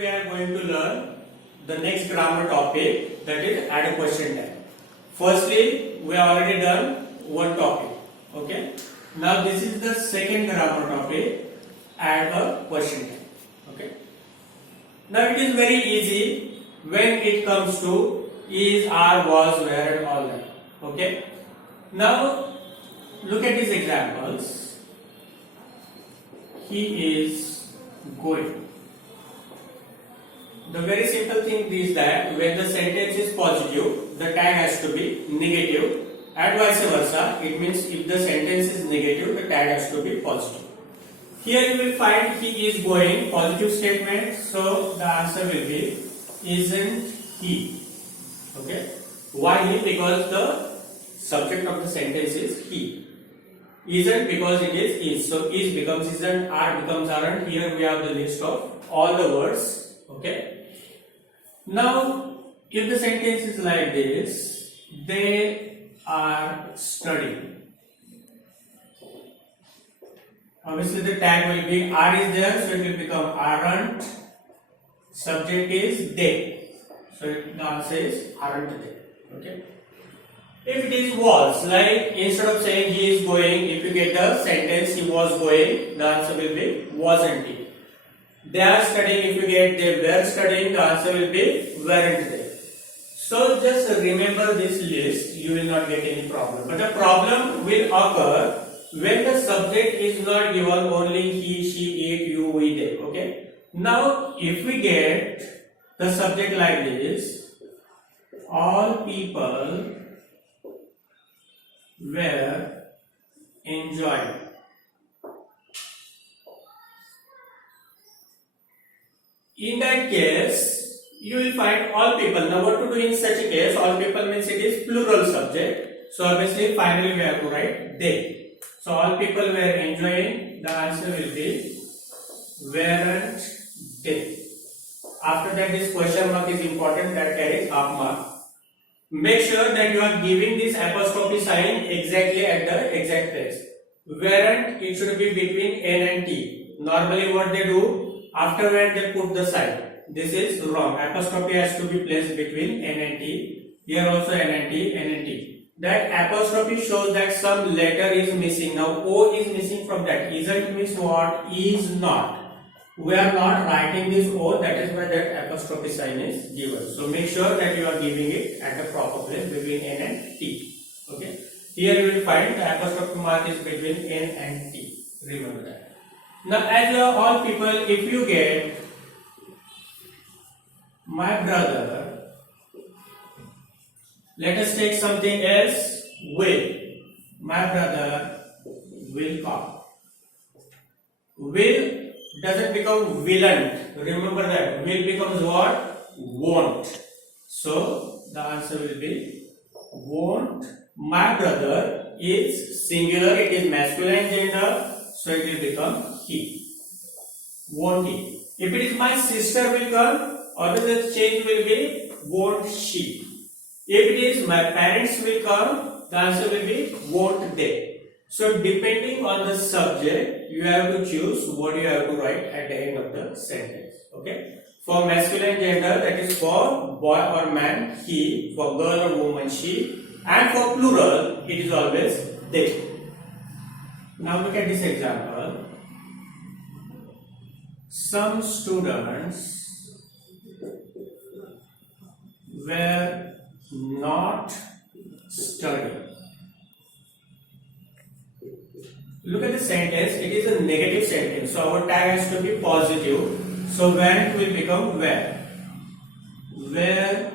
we are going to learn the next grammar topic, that is add a question tag. Firstly, we have already done one topic. Okay. Now this is the second grammar topic, add a question tag. Okay. Now it is very easy when it comes to is, are, was, where and all that. Okay. Now look at these examples. He is going. The very simple thing is that when the sentence is positive, the tag has to be negative, and vice versa. It means if the sentence is negative, the tag has to be positive. Here you will find he is going, positive statement, so the answer will be isn't he. Okay. Why he? Because the subject of the sentence is he. Isn't because it is. So is becomes isn't, are becomes aren't. Here we have the list of all the words. Okay. Now, if the sentence is like this, they are studying. Obviously, the tag will be are is there, so it will become aren't. Subject is they, so the answer is aren't they. Okay. If it is was, like instead of saying he is going, if you get the sentence he was going, the answer will be wasn't he. They are studying, if you get they were studying, the answer will be weren't they. So just remember this list, you will not get any problem. But the problem will occur when the subject is not given, only he, she, it, you, we, they. Okay. Now if we get the subject like this, all people were enjoying. In that case, you will find all people. Now what to do in such a case? All people means it is plural subject. So obviously finally we have to write they. So all people were enjoying, the answer will be weren't they. After that this question mark is important, that carries half mark. Make sure that you are giving this apostrophe sign exactly at the exact place. Weren't, it should be between N and T. Normally what they do, after where they put the sign. This is wrong. Apostrophe has to be placed between N and T. Here also N and T, N and T. That apostrophe shows that some letter is missing. Now O is missing from that. Isn't means what? Is not. We are not writing this O, that is why that apostrophe sign is given. So make sure that you are giving it at the proper place between N and T. Okay. Here you will find the apostrophe mark is between N and T. Remember that. Now as you are all people, if you get my brother, let us take something else, will. My brother will come. Will doesn't become willn't. Remember that. Will becomes what? Won't. So the answer will be won't. My brother is singular, it is masculine gender, so it will become he. Won't he. If it is my sister will come, or the change will be won't she. If it is my parents will come, the answer will be won't they. So depending on the subject, you have to choose what you have to write at the end of the sentence. Okay. For masculine gender, that is for boy or man, he. For girl or woman, she. And for plural, it is always they. Now look at this example. Some students were not studying. Look at the sentence, it is a negative sentence, so our tag has to be positive. So when will become where. Where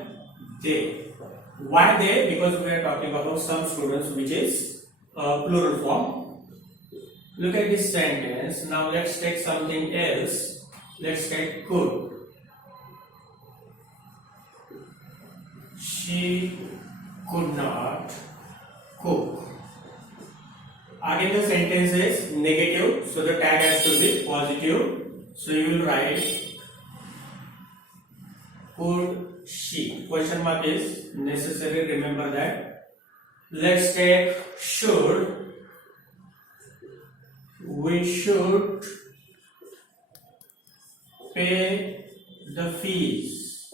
they. Why they? Because we are talking about some students, which is plural form. Look at this sentence. Now let's take something else. Let's take could. She could not cook. Again the sentence is negative, so the tag has to be positive. So you will write could she. Question mark is necessary, remember that. Let's take should. We should pay the fees.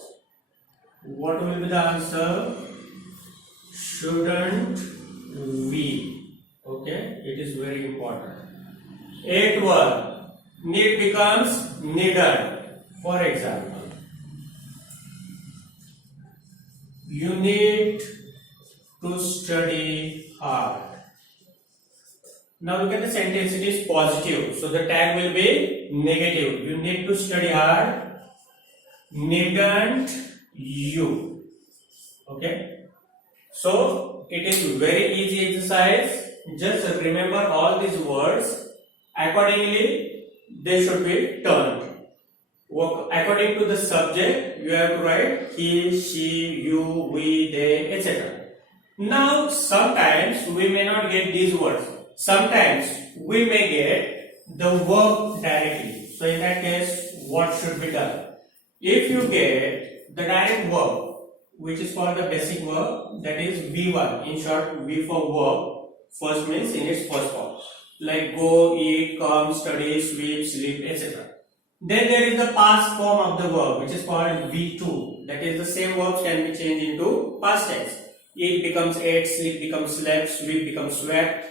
What will be the answer? Shouldn't we? Okay, it is very important. 8-1. Need becomes needed. For example, you need to study hard. Now look at the sentence, it is positive. So the tag will be negative. You need to study hard. Needn't you? Okay. So it is very easy exercise. Just remember all these words. Accordingly, they should be turned. According to the subject, you have to write he, she, you, we, they, etc. Now, sometimes we may not get these words. Sometimes we may get the verb directly. So in that case, what should be done? If you get the direct verb, which is called the basic verb, that is V1. In short, V for verb. First means in its first form. Like go, eat, come, study, sleep, etc. Then there is the past form of the verb, which is called V2. That is the same verbs can be changed into past tense. Eat becomes ate, sleep becomes slept, sweep becomes swept,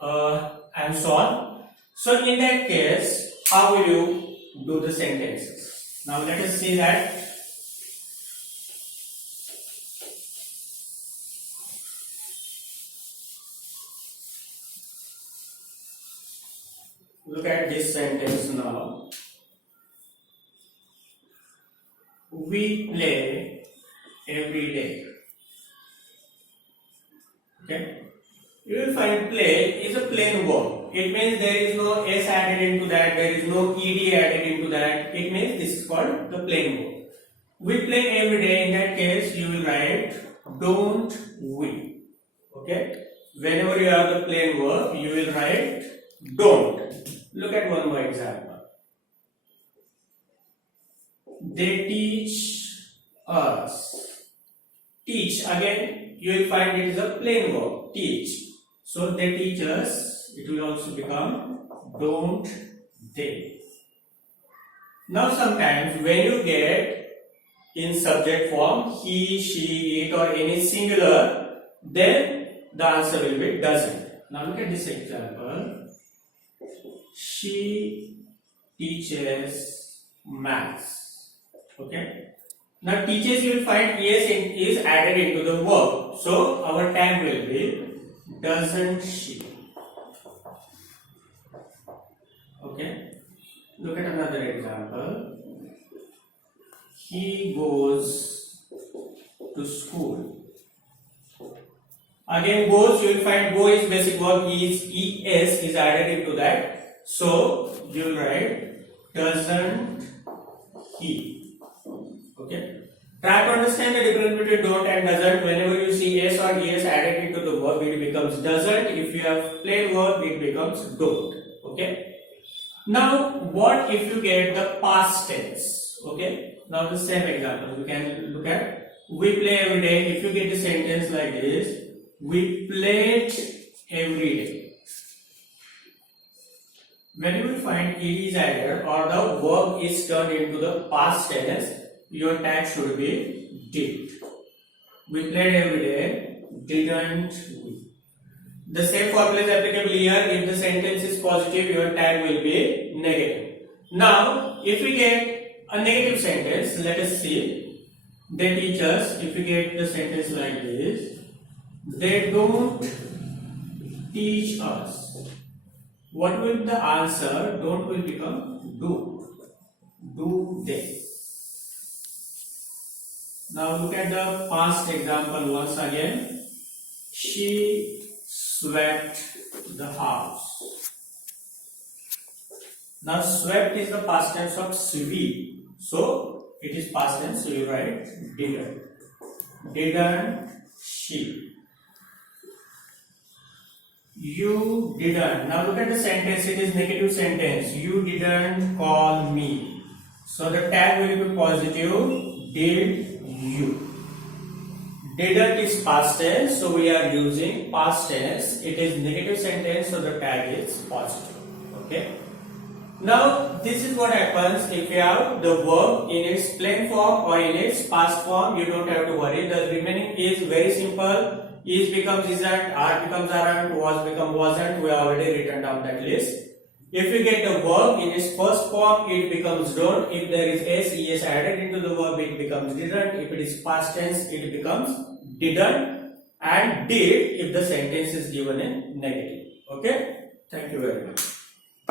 and so on. So in that case, how will you do the sentences? Now let us see that. Look at this sentence now. We play every day. Okay. You will find play is a plain verb. It means there is no s added into that, there is no ed added into that. It means this is called the plain verb. We play every day. In that case, you will write don't we. Okay. Whenever you have the plain verb, you will write don't. Look at one more example. They teach us. Teach, again you will find it is a plain verb, teach. So they teach us, it will also become don't they. Now sometimes when you get in subject form he, she, it or any singular, then the answer will be doesn't. Now look at this example. She teaches maths. Okay. Now teaches, you will find es is added into the verb. So our tag will be doesn't she. Okay. Look at another example. He goes to school. Again goes, you will find go is basic verb, es is added into that. So you will write doesn't he. Okay. Try to understand the difference between don't and doesn't. Whenever you see s or es added into the verb, it becomes doesn't. If you have plain verb, it becomes don't. Okay. Now, what if you get the past tense? Okay. Now the same example you can look at. We play every day. If you get the sentence like this, we played every day. When you will find ed is added or the verb is turned into the past tense, your tag should be did. We played every day, didn't we? The same formula is applicable here. If the sentence is positive, your tag will be negative. Now, if we get a negative sentence, let us see. They teach us, if we get the sentence like this, they don't teach us. What will be the answer? Don't will become do. Do they? Now look at the past example once again. She swept the house. Now swept is the past tense of sweep. So it is past tense, so you write didn't. Didn't she? You didn't. Now look at the sentence, it is negative sentence. You didn't call me. So the tag will be positive. Did you? Didn't is past tense, so we are using past tense. It is negative sentence, so the tag is positive. Okay. Now this is what happens if you have the verb in its plain form or in its past form. You don't have to worry. The remaining is very simple. Is becomes isn't, are becomes aren't, was become wasn't. We have already written down that list. If you get the verb in its first form, it becomes don't. If there is es added into the verb, it becomes didn't. If it is past tense, it becomes didn't, and did if the sentence is given in negative. Okay. Thank you very much.